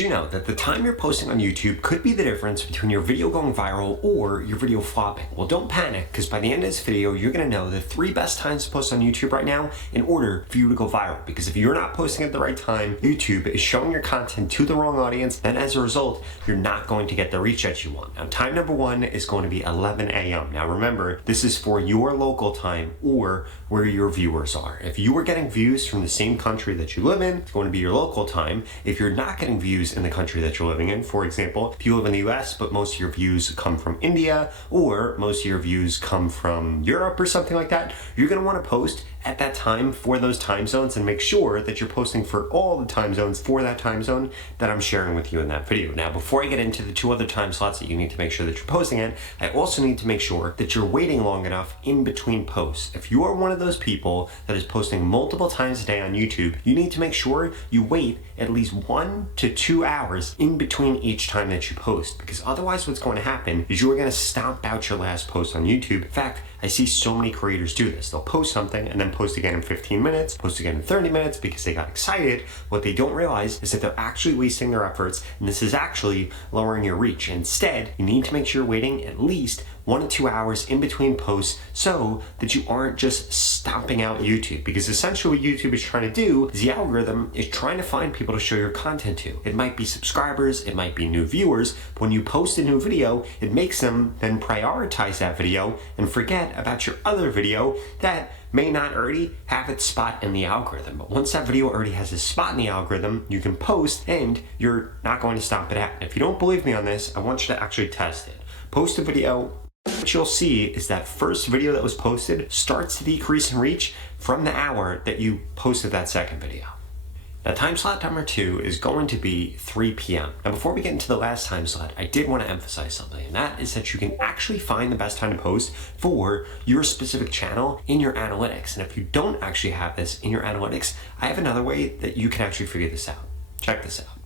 You know that the time you're posting on YouTube could be the difference between your video going viral or your video flopping. Well, don't panic, because by the end of this video, you're going to know the 3 best times to post on YouTube right now in order for you to go viral. Because if you're not posting at the right time, YouTube is showing your content to the wrong audience, and as a result, you're not going to get the reach that you want. Now, time number 1 is going to be 11 a.m. Now, remember, this is for your local time or where your viewers are. If you are getting views from the same country that you live in, it's going to be your local time. If you're not getting views in the country that you're living in, for example, if you live in the US, but most of your views come from India, or most of your views come from Europe or something like that, you're going to want to post at that time for those time zones and make sure that you're posting for all the time zones for that time zone that I'm sharing with you in that video. Now, before I get into the 2 other time slots that you need to make sure that you're posting at, I also need to make sure that you're waiting long enough in between posts. If you are one of those people that is posting multiple times a day on YouTube, you need to make sure you wait at least 1 to 2 hours in between each time that you post, because otherwise what's going to happen is you are going to stomp out your last post on YouTube. In fact, I see so many creators do this. They'll post something and then post again in 15 minutes, post again in 30 minutes because they got excited. What they don't realize is that they're actually wasting their efforts, and this is actually lowering your reach. Instead, you need to make sure you're waiting at least 1 to 2 hours in between posts so that you aren't just stomping out YouTube, because essentially what YouTube is trying to do is the algorithm is trying to find people to show your content to. It might be subscribers, it might be new viewers, but when you post a new video, it makes them then prioritize that video and forget about your other video that may not already have its spot in the algorithm. But once that video already has a spot in the algorithm, you can post and you're not going to stomp it out. And if you don't believe me on this, I want you to actually test it. Post a video. What you'll see is that first video that was posted starts to decrease in reach from the hour that you posted that second video. Now, time slot number 2 is going to be 3 p.m. Now, before we get into the last time slot, I did want to emphasize something, and that is that you can actually find the best time to post for your specific channel in your analytics. And if you don't actually have this in your analytics, I have another way that you can actually figure this out. Check this out.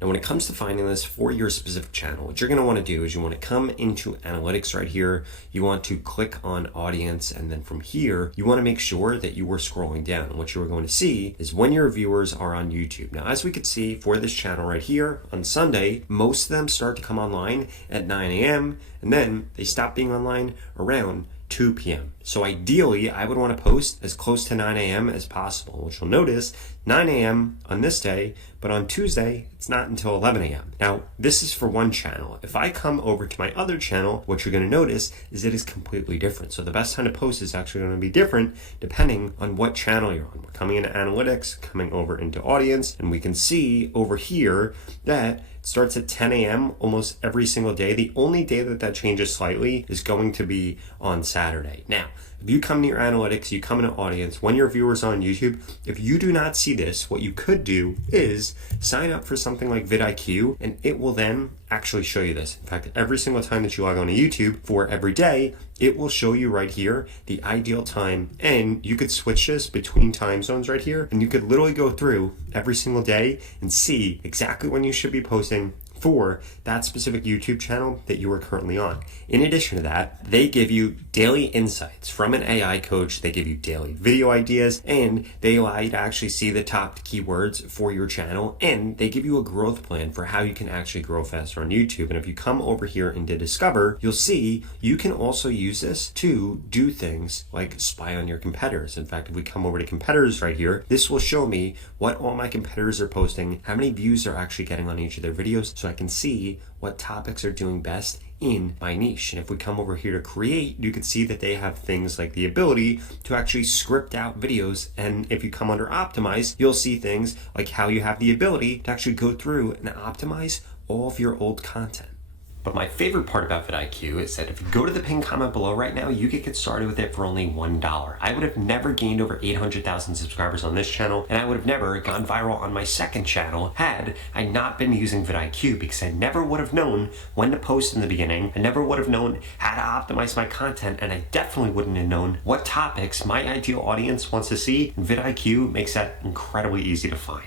Now, when it comes to finding this for your specific channel, what you're going to want to do is you want to come into analytics right here. You want to click on audience, and then from here, you want to make sure that you are scrolling down. And what you are going to see is when your viewers are on YouTube. Now, as we could see for this channel right here on Sunday, most of them start to come online at 9 a.m. and then they stop being online around 2 p.m. So ideally, I would want to post as close to 9 a.m. as possible, which you'll notice 9 a.m. on this day, but on Tuesday, it's not until 11 a.m. Now, this is for one channel. If I come over to my other channel, what you're going to notice is it is completely different. So the best time to post is actually going to be different depending on what channel you're on. We're coming into analytics, coming over into audience, and we can see over here that it starts at 10 a.m. almost every single day. The only day that changes slightly is going to be on Saturday. Now, if you come to your analytics, you come into audience, when your viewers are on YouTube, if you do not see this, what you could do is sign up for something like vidIQ, and it will then actually show you this. In fact, every single time that you log on to YouTube for every day, it will show you right here the ideal time, and you could switch this between time zones right here, and you could literally go through every single day and see exactly when you should be posting for that specific YouTube channel that you are currently on. In addition to that, they give you daily insights from an AI coach. They give you daily video ideas, and they allow you to actually see the top keywords for your channel, and they give you a growth plan for how you can actually grow faster on YouTube. And if you come over here into Discover, you'll see you can also use this to do things like spy on your competitors. In fact, if we come over to competitors right here, this will show me what all my competitors are posting, how many views they're actually getting on each of their videos, so I can see what topics are doing best in my niche. And if we come over here to create, you can see that they have things like the ability to actually script out videos. And if you come under optimize, you'll see things like how you have the ability to actually go through and optimize all of your old content. But my favorite part about vidIQ is that if you go to the pinned comment below right now, you can get started with it for only $1. I would have never gained over 800,000 subscribers on this channel, and I would have never gone viral on my second channel had I not been using vidIQ, because I never would have known when to post in the beginning. I never would have known how to optimize my content, and I definitely wouldn't have known what topics my ideal audience wants to see, and vidIQ makes that incredibly easy to find.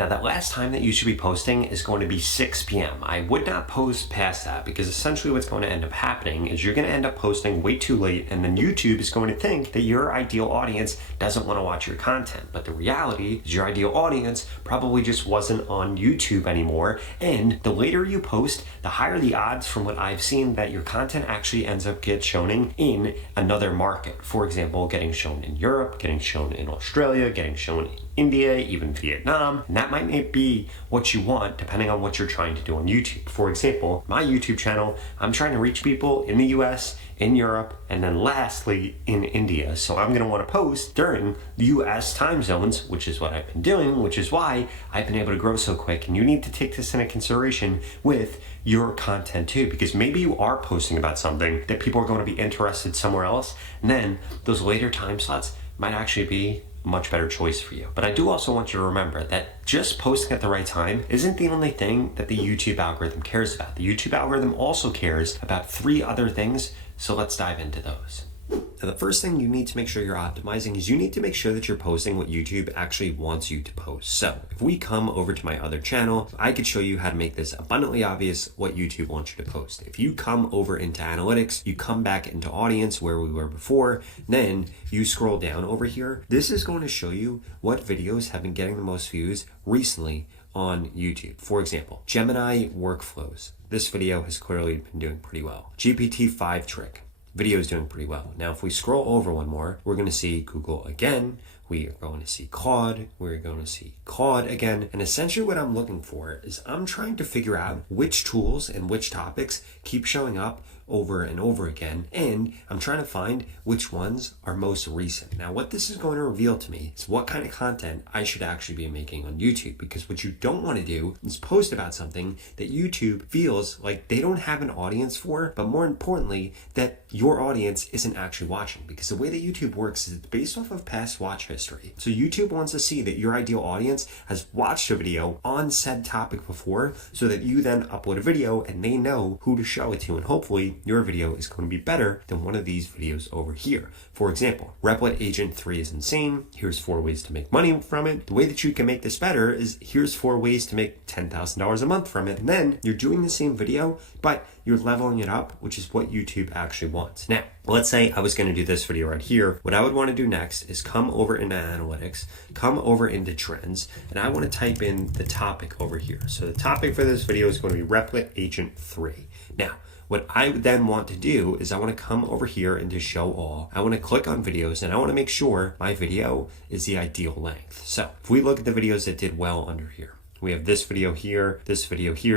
Now that last time that you should be posting is going to be 6 p.m. I would not post past that because essentially what's going to end up happening is you're going to end up posting way too late, and then YouTube is going to think that your ideal audience doesn't want to watch your content. But the reality is your ideal audience probably just wasn't on YouTube anymore, and the later you post, the higher the odds from what I've seen that your content actually ends up get shown in another market. For example, getting shown in Europe, getting shown in Australia, getting shown in India, even Vietnam. And that might not be what you want depending on what you're trying to do on YouTube. For example, my YouTube channel, I'm trying to reach people in the US, in Europe, and then lastly in India. So I'm gonna wanna post during the US time zones, which is what I've been doing, which is why I've been able to grow so quick. And you need to take this into consideration with your content too, because maybe you are posting about something that people are gonna be interested somewhere else, and then those later time slots might actually be a much better choice for you. But I do also want you to remember that just posting at the right time isn't the only thing that the YouTube algorithm cares about. The YouTube algorithm also cares about 3 other things, so let's dive into those. Now, the first thing you need to make sure you're optimizing is you need to make sure that you're posting what YouTube actually wants you to post. So if we come over to my other channel, I could show you how to make this abundantly obvious what YouTube wants you to post. If you come over into analytics, you come back into audience where we were before, then you scroll down over here. This is going to show you what videos have been getting the most views recently on YouTube. For example, Gemini workflows. This video has clearly been doing pretty well. GPT-5 trick. Video is doing pretty well. Now, if we scroll over one more, we're going to see Google again. We are going to see Claude. We're going to see Claude again. And essentially what I'm looking for is I'm trying to figure out which tools and which topics keep showing up over and over again. And I'm trying to find which ones are most recent. Now, what this is going to reveal to me is what kind of content I should actually be making on YouTube, because what you don't want to do is post about something that YouTube feels like they don't have an audience for, but more importantly, that your audience isn't actually watching, because the way that YouTube works is it's based off of past watch history. So YouTube wants to see that your ideal audience has watched a video on said topic before, so that you then upload a video and they know who to show it to, and hopefully your video is going to be better than one of these videos over here. For example, Replit Agent 3 is insane. Here's 4 ways to make money from it. The way that you can make this better is here's 4 ways to make $10,000 a month from it. And then you're doing the same video, but you're leveling it up, which is what YouTube actually wants. Now, let's say I was going to do this video right here. What I would want to do next is come over into analytics, come over into trends, and I want to type in the topic over here. So the topic for this video is going to be Replit Agent 3. Now, what I would then want to do is I want to come over here into show all. I want to click on videos, and I want to make sure my video is the ideal length. So if we look at the videos that did well under here, we have this video here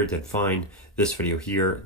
did fine, this video here,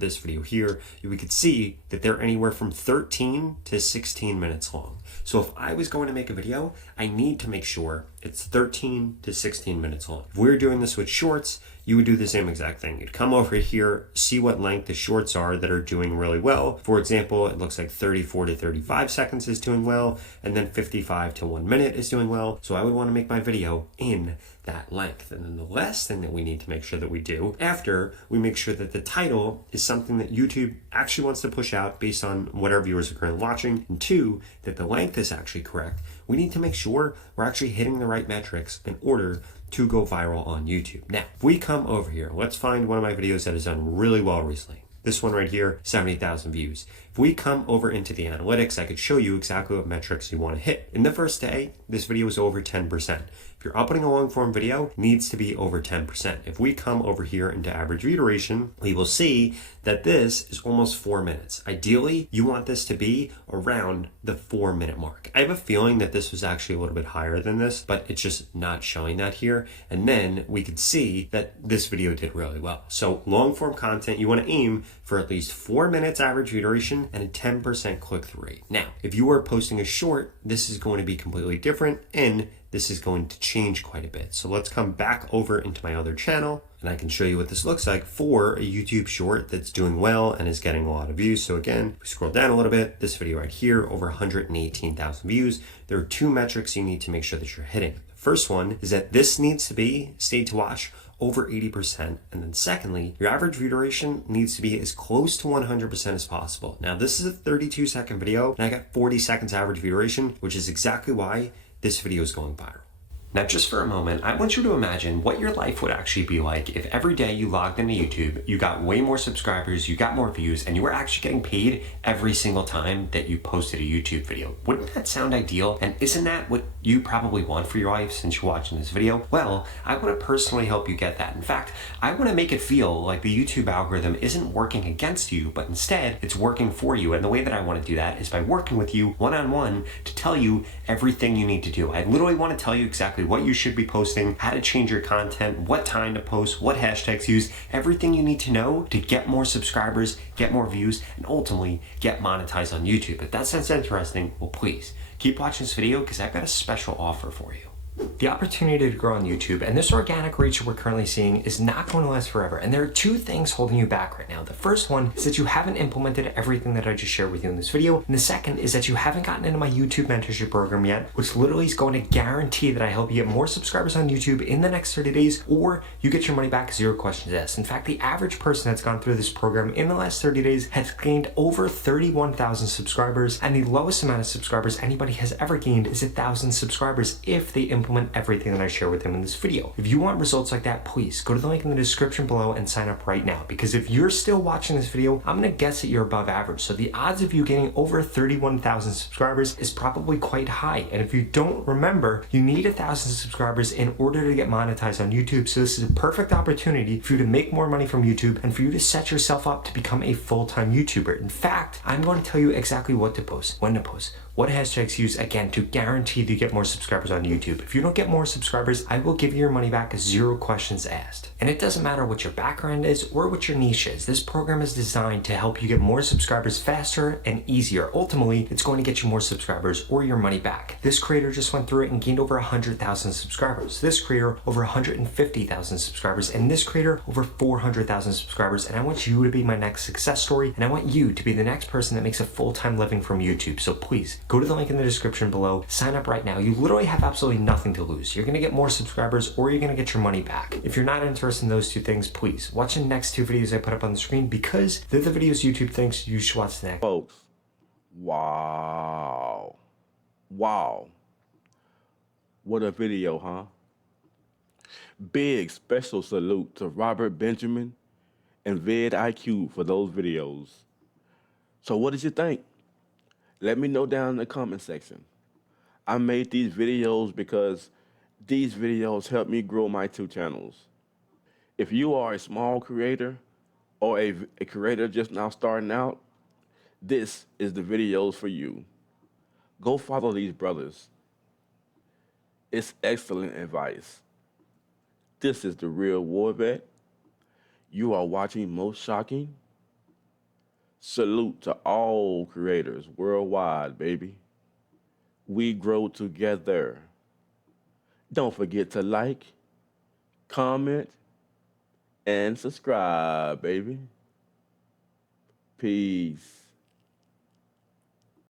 we could see that they're anywhere from 13 to 16 minutes long. So if I was going to make a video, I need to make sure it's 13 to 16 minutes long. If we're doing this with shorts, you would do the same exact thing. You'd come over here, see what length the shorts are that are doing really well. For example, it looks like 34 to 35 seconds is doing well, and then 55 to 1 minute is doing well. So I would want to make my video in that length. And then the last thing that we need to make sure that we do after we make sure that the title is something that YouTube actually wants to push out based on what our viewers are currently watching, and 2, that the length is actually correct, we need to make sure we're actually hitting the right metrics in order to go viral on YouTube. Now, if we come over here, let's find one of my videos that has done really well recently. This one right here, 70,000 views. If we come over into the analytics, I could show you exactly what metrics you want to hit. In the first day, this video was over 10%. If you're uploading a long form video, it needs to be over 10%. If we come over here into average view duration, we will see that this is almost 4 minutes. Ideally, you want this to be around the 4-minute mark. I have a feeling that this was actually a little bit higher than this, but it's just not showing that here. And then we could see that this video did really well. So long form content, you want to aim for at least 4 minutes average view duration and a 10% click-through rate. Now, if you are posting a short, this is going to be completely different, and this is going to change quite a bit. So let's come back over into my other channel, and I can show you what this looks like for a YouTube short that's doing well and is getting a lot of views. So again, we scroll down a little bit, this video right here, over 118,000 views. There are 2 metrics you need to make sure that you're hitting. The first one is that this needs to be stayed to watch over 80%. And then secondly, your average view duration needs to be as close to 100% as possible. Now, this is a 32-second video, and I got 40 seconds average view duration, which is exactly why this video is going viral. Now, just for a moment, I want you to imagine what your life would actually be like if every day you logged into YouTube, you got way more subscribers, you got more views, and you were actually getting paid every single time that you posted a YouTube video. Wouldn't that sound ideal? And isn't that what you probably want for your life since you're watching this video? Well, I want to personally help you get that. In fact, I want to make it feel like the YouTube algorithm isn't working against you, but instead it's working for you. And the way that I want to do that is by working with you one-on-one to tell you everything you need to do. I literally want to tell you exactly what you should be posting, how to change your content, what time to post, what hashtags use, everything you need to know to get more subscribers, get more views, and ultimately get monetized on YouTube. If that sounds interesting, well, please keep watching this video because I've got a special offer for you. The opportunity to grow on YouTube and this organic reach we're currently seeing is not going to last forever. And there are two things holding you back right now. The first one is that you haven't implemented everything that I just shared with you in this video. And the second is that you haven't gotten into my YouTube mentorship program yet, which literally is going to guarantee that I help you get more subscribers on YouTube in the next 30 days, or you get your money back, 0 questions asked. In fact, the average person that's gone through this program in the last 30 days has gained over 31,000 subscribers. And the lowest amount of subscribers anybody has ever gained is 1,000 subscribers if they implement everything that I share with them in this video. If you want results like that, please go to the link in the description below and sign up right now. Because if you're still watching this video, I'm gonna guess that you're above average. So the odds of you getting over 31,000 subscribers is probably quite high. And if you don't remember, you need 1,000 subscribers in order to get monetized on YouTube. So this is a perfect opportunity for you to make more money from YouTube and for you to set yourself up to become a full-time YouTuber. In fact, I'm going to tell you exactly what to post, when to post, what hashtags use, again, to guarantee that you get more subscribers on YouTube. If you don't get more subscribers, I will give you your money back, 0 questions asked. And it doesn't matter what your background is or what your niche is. This program is designed to help you get more subscribers faster and easier. Ultimately, it's going to get you more subscribers or your money back. This creator just went through it and gained over 100,000 subscribers. This creator over 150,000 subscribers, and this creator over 400,000 subscribers. And I want you to be my next success story, and I want you to be the next person that makes a full-time living from YouTube. So please, go to the link in the description below, sign up right now. You literally have absolutely nothing to lose. You're gonna get more subscribers or you're gonna get your money back. If you're not interested in those two things, please watch the next 2 videos I put up on the screen because they're the videos YouTube thinks you should watch next. Folks, wow. What a video, huh? Big special salute to Robert Benjamin and vidIQ for those videos. So what did you think? Let me know down in the comment section. I made these videos because these videos help me grow my 2 channels. If you are a small creator or a creator just now starting out, this is the videos for you. Go follow these brothers. It's excellent advice. This is the real war vet. You are watching Most Shocking. Salute to all creators worldwide, baby. We grow together. Don't forget to like, comment, and subscribe, baby. Peace.